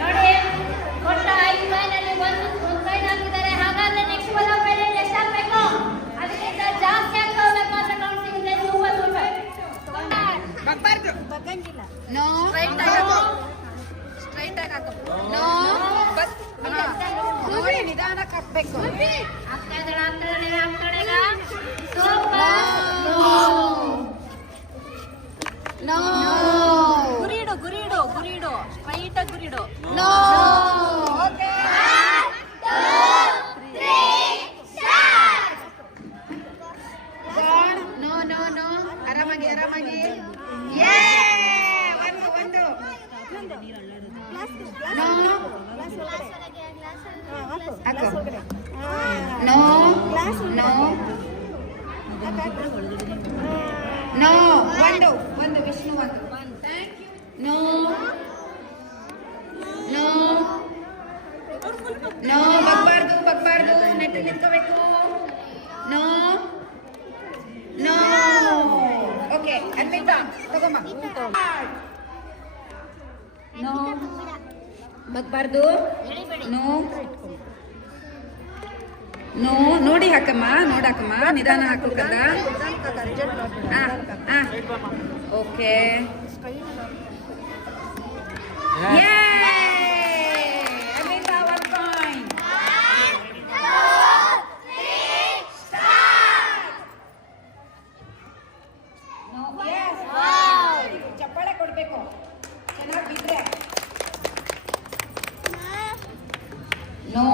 ನೋಡಿ ಕೊಟ್ಟ 5 ಕಾಯಿನಲ್ಲಿ ಒಂದು ಕಾಯಿನ್ ಹಾಕಿದ್ದಾರೆ. ಹಾಗಾದ್ರೆ ನೆಕ್ಸ್ಟ್ ಬರೋ ಪೇರೆಂಟ್ ಎಷ್ಟು ಹಾಕ್ಬೇಕು? ಅದಕ್ಕಿಂತ ಜಾಸ್ತಿ ಹಾಕೋಬೇಕು ಅಂತ ಕೌಂಟ್ ಸಿಗುತ್ತೆ. ಸೂಪರ್ ಬಗ್ಗಂಗಿಲ್ಲ. ನೋ ಸ್ಟ್ರೈಟ್ ಆಗಿ ಹಾಕಬೇಕು. ನೋ ನೋಡಿ ನಿಧಾನಕ್ಕೆ ಹಾಕಬೇಕು. ಆಗ್ತಾಳೆ ಸೂಪರ್. ನೋ ಗುರಿಡು ಸ್ಟ್ರೈಟ್ ಆಗಿ ಗುರಿಡು. ನೋ ಓಕೆ ನೋ ಆರಾಮಾಗಿ ಒಂದು ನೋ ಒಂದು ವಿಷ್ಣು ಒಂದು ನೋ ಬಗ್ಬಾರ್ದು ನೆಟ್ಟು ನಿಂತ್ಕೋಬೇಕು. ನೋ ಓಕೆ ಅನ್ವಿತಾ ತಗೋಮ್ಮ. ನೋ ಬಗ್ಬಾರ್ದು. ನೋ ನೋಡಿ ಹಾಕಮ್ಮ, ನಿಧಾನ ಹಾಕೋಕಲ್ಲ. Okay Anvita 1 point. ಚಪ್ಪಾಳೆ ಕೊಡ್ಬೇಕು ಚೆನ್ನಾಗಿ ಬಿದ್ರೆ. ನೋ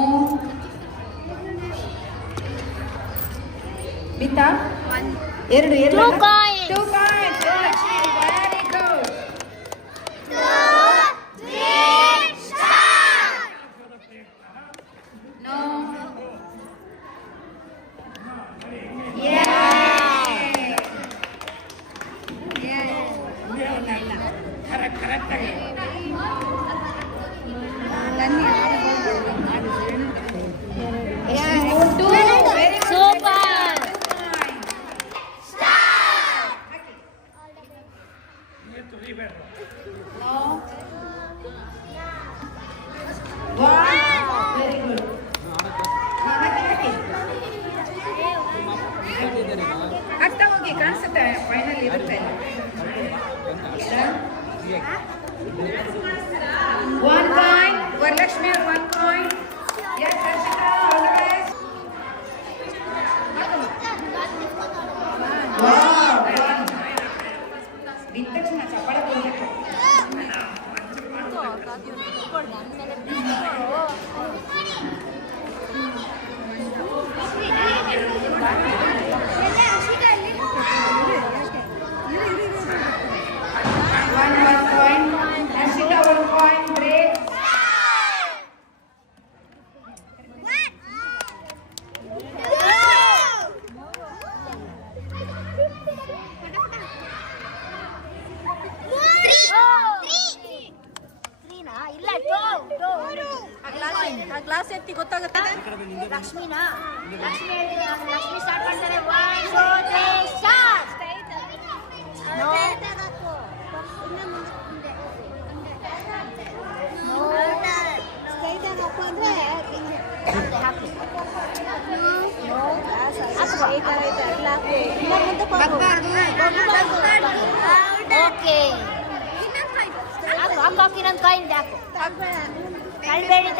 ಬಿತ್ತಾ ಎರಡು 2 ಕಾಯಿನ್ಸ್. Very good. ನೋ ಆಗ್ತಾ ಹೋಗಿ ಕಾಣಿಸುತ್ತೆ. ಫೈನಲ್ ಇರುತ್ತೆ. 1 ಕಾಯಿನ್ ವರಲಕ್ಷ್ಮಿ ಅವ್ರು 1 ಕಾಯಿನ್. ಬಿದ್ದ ತಕ್ಷಣ ಚಪ್ಪಾಳೆ ಕೊಡ್ಬೇಕು. ಗ್ಲಾಸ್ ಎತ್ತಿ ಗೊತ್ತಾಗುತ್ತೆ. ಲಕ್ಷ್ಮಿ ಸ್ಟಾರ್ಟ್ ಮಾಡ್ತಾರೆ. 1 2 3 ಸ್ಟಾರ್ಟ್. ಓಕೆ ಹಾಕಿ ನನ್ನ ಕಾಯಿಂದ ಹಾಕು. ತಳ್ಬೇಡಿ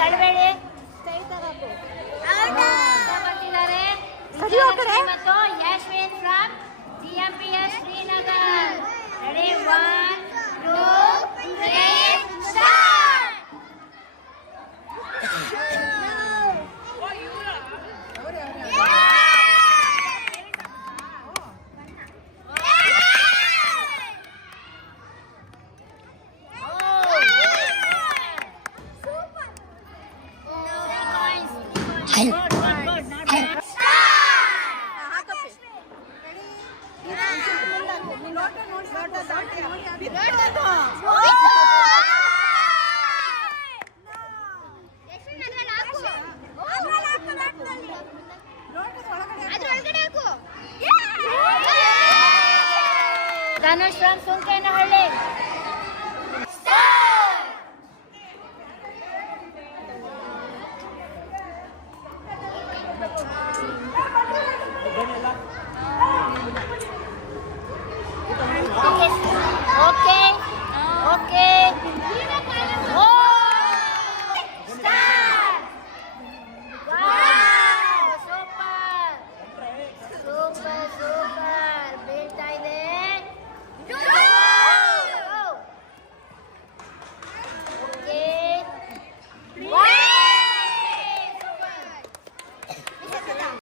ಮತ್ತು Yashwin from GMPS Srinagar. Ready 1 2 3 start. Dhanush from Sunkenahalli. Okay.